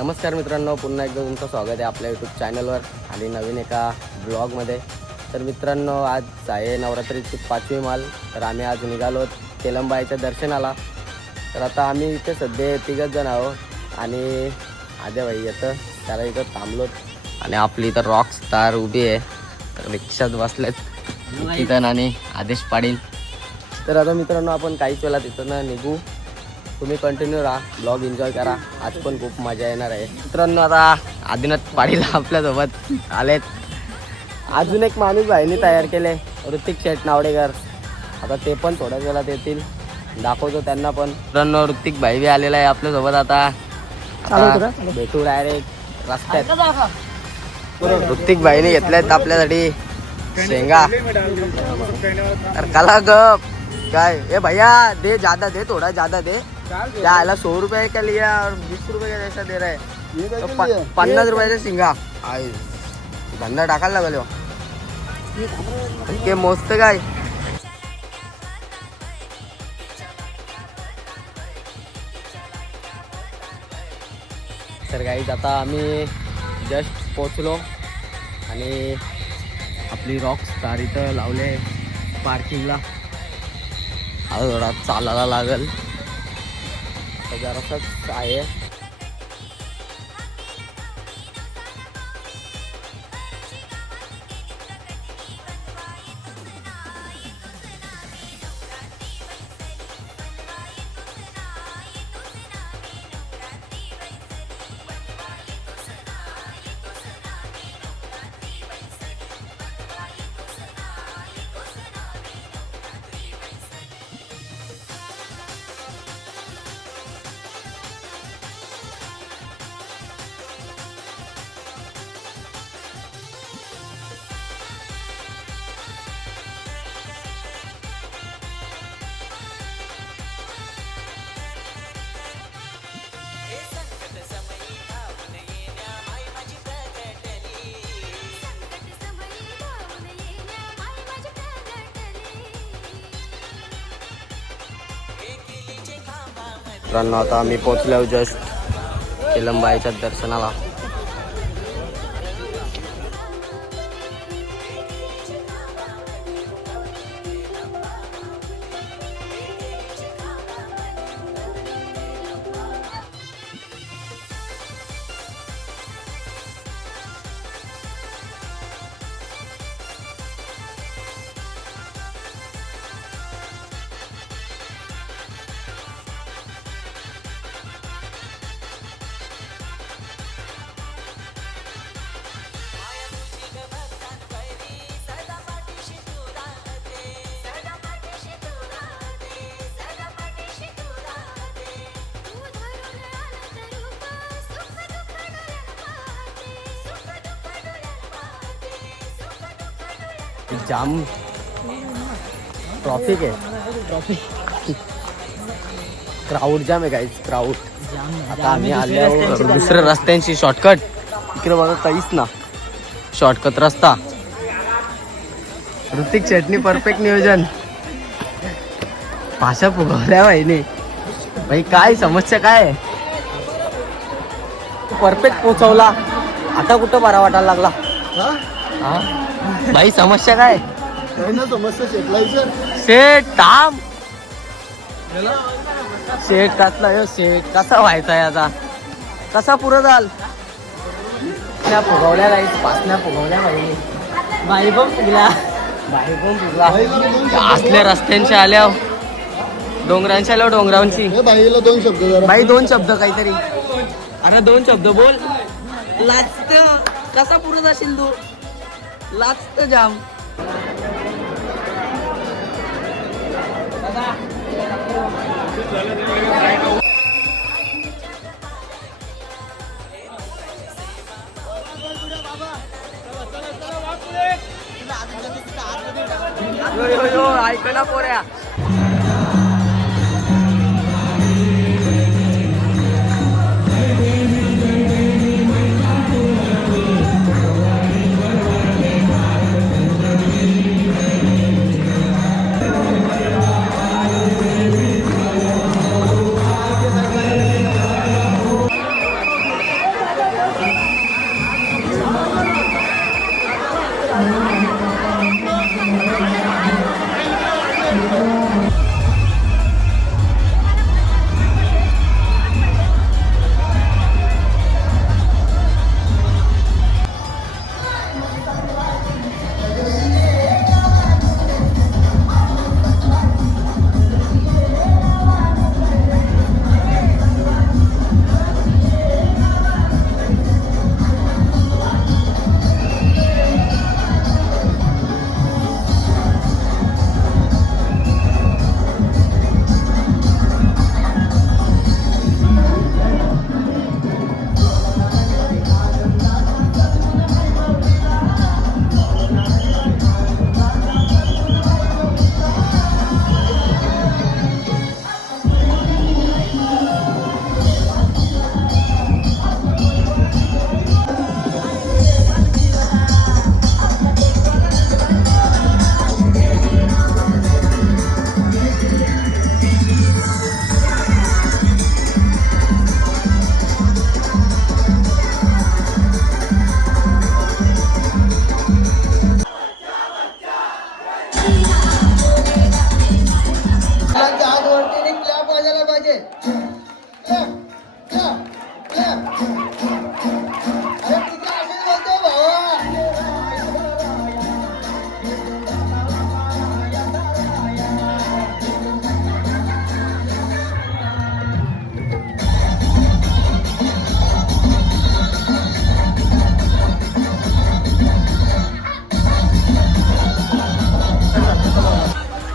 नमस्कार मित्रांनो, पुन्हा एकदा तुमचं स्वागत आहे आपल्या यूट्यूब चॅनलवर आणि नवीन एका ब्लॉगमध्ये. तर मित्रांनो, आज आहे नवरात्रीची 5वी माल. तर आम्ही आज निघालो तेलंबाईच्या दर्शनाला. तर आता आम्ही इथे सध्या 3 जण आहोत आणि आद्या भाई येतं त्याला इथं थांबलो. आणि आपली इथं रॉक स्टार उभी आहे. तर रिक्षात बसलेत निकितन आणि आदेश पाटील. तर आता मित्रांनो, आपण काहीच वेळा तिथं निघू. तुम्ही कंटिन्यू राहा, ब्लॉग एन्जॉय करा. आज पण खूप मजा येणार आहे मित्रांनो. आता आदिनाथ पाटील आपल्यासोबत आलेत. अजून एक माणूस भाईने तयार केले, ऋतिक शेठ नावडेकर. आता ते पण थोड्या वेळात येतील, दाखवतो त्यांना पण. मित्रांनो, ऋतिक भाई बी आलेला आहे आपल्यासोबत. आता भेटू डायरेक्ट रस्त्यात. ऋतिक भाईने घेतल्यात आपल्यासाठी शेंगा. तर कला गप काय ए भैया, दे ज्यादा दे, थोड़ा ज्यादा दे. क्या आला 100 रुपये का लिया और 20 रुपये का जैसा दे रहा है. तो 50 रुपयाचा शिंगा आहे. धंदा टाकायला लागलो के मस्त काय. तर गाईज, आता आम्ही जस्ट पोचलो आणि आपली रॉक स्टार इथं लावले पार्किंगला. आता थोडा चालायला लागल, जरासंच आहे. मित्रांनो, आता आम्ही पोचलो जस्ट तेलंबाईच्या दर्शनाला. जाम ट्रॉफिक आहे, क्राऊड जाम आहे गाईज, क्राऊड. आता आम्ही आल्यावर दुसऱ्या रस्त्यांची शॉर्टकट. इकडे बघा काहीच ना, शॉर्टकट रस्ता. ऋतिक शेटनी परफेक्ट नियोजन. भाषा फुगवल्या भाईने. भाई काय समस्या काय, परफेक्ट पोचवला. आता कुठं बरा वाटायला लागला. हा भाई, समस्या काय ना समस्या शेटलायचं शेट थांब. शेट कसला यो, शेट कसा व्हायचा आहे आता, कसा पुरं झाल. फुगवल्या नाही, पासण्या फुगवल्या भाई. बाई पण फुगला, बाई पण फुगला. असल्या रस्त्यांच्या आल्या, डोंगरांच्या आल्या, डोंगरांची. बाईला 2 शब्द, बाई 2 शब्द काहीतरी. अरे 2 शब्द बोल. लाजत कसा पुरं जाशील तू, लाजत जाम. यो ऐक ना पोऱ्या. पाहिजे अरे तुझ्या आशीष बोलतो भावा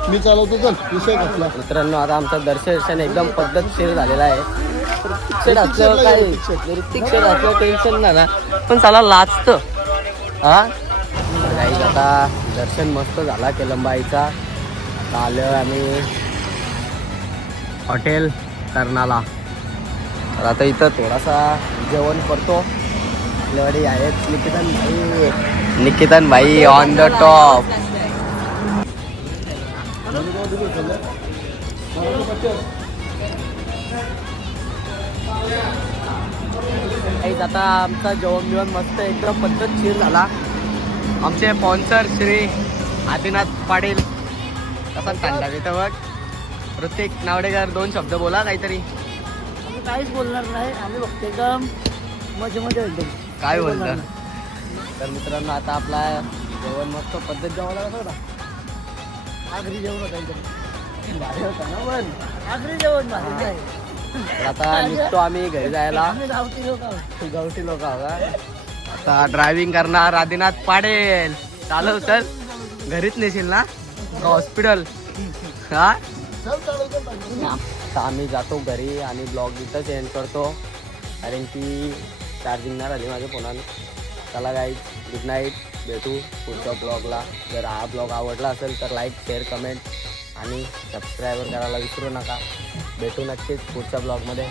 मी चालवतो चल विषय कसला मित्रांनो आता आमचं दर्शन एकदम पद्धतशीर झालेला आहे. ऋतिक असल्यावर काय ऋतिक शेट असल्यावर टेन्शन नाही ना, पण चला लाजतं हा. गाईज आता दर्शन मस्त झाला केलंबाईचा. आता आलो आम्ही हॉटेल कर्नाला. तर आता इथं थोडासा जेवण करतो. आपल्याकडे आहेत निकितन भाई ऑन द टॉप. आता आमचा जेवण बिवण मस्त एकदम पद्धतशीर झाला. आमचे स्पॉन्सर श्री आदिनाथ पाटील. कसा कांदा तिथं बघ. ऋतिक नावडेकर 2 शब्द बोला काहीतरी. आम्ही काहीच बोलणार नाही, आम्ही फक्त एकदम मजेमध्ये एकदम काय बोलतं. तर मित्रांनो आता आपला जेवण मस्त पद्धत जेवायला कसं होता. आगरी जेवण होतं एकदम भारी होता ना पण. आगरी जेवण भारी आहे. तर आता निघतो आम्ही घरी जायला. आम्ही गावठी लोक आहोत. गावठी लोक आता ड्रायव्हिंग करणार आदिनाथ पाटील. चालव चल. घरीच नेशील ना हॉस्पिटल हा. चल चालवतो आता आम्ही जातो घरी आणि ब्लॉग इथंच एंड करतो, कारण की चार्जिंग नाही राहिली माझ्या फोनात. चला गाईज गुड नाईट. भेटू पुढच्या ब्लॉगला. जर हा ब्लॉग आवडला असेल तर लाईक शेअर कमेंट आणि सबस्क्राईबर करायला विसरू नका. भेटू नक्कीच पुढच्या ब्लॉगमध्ये.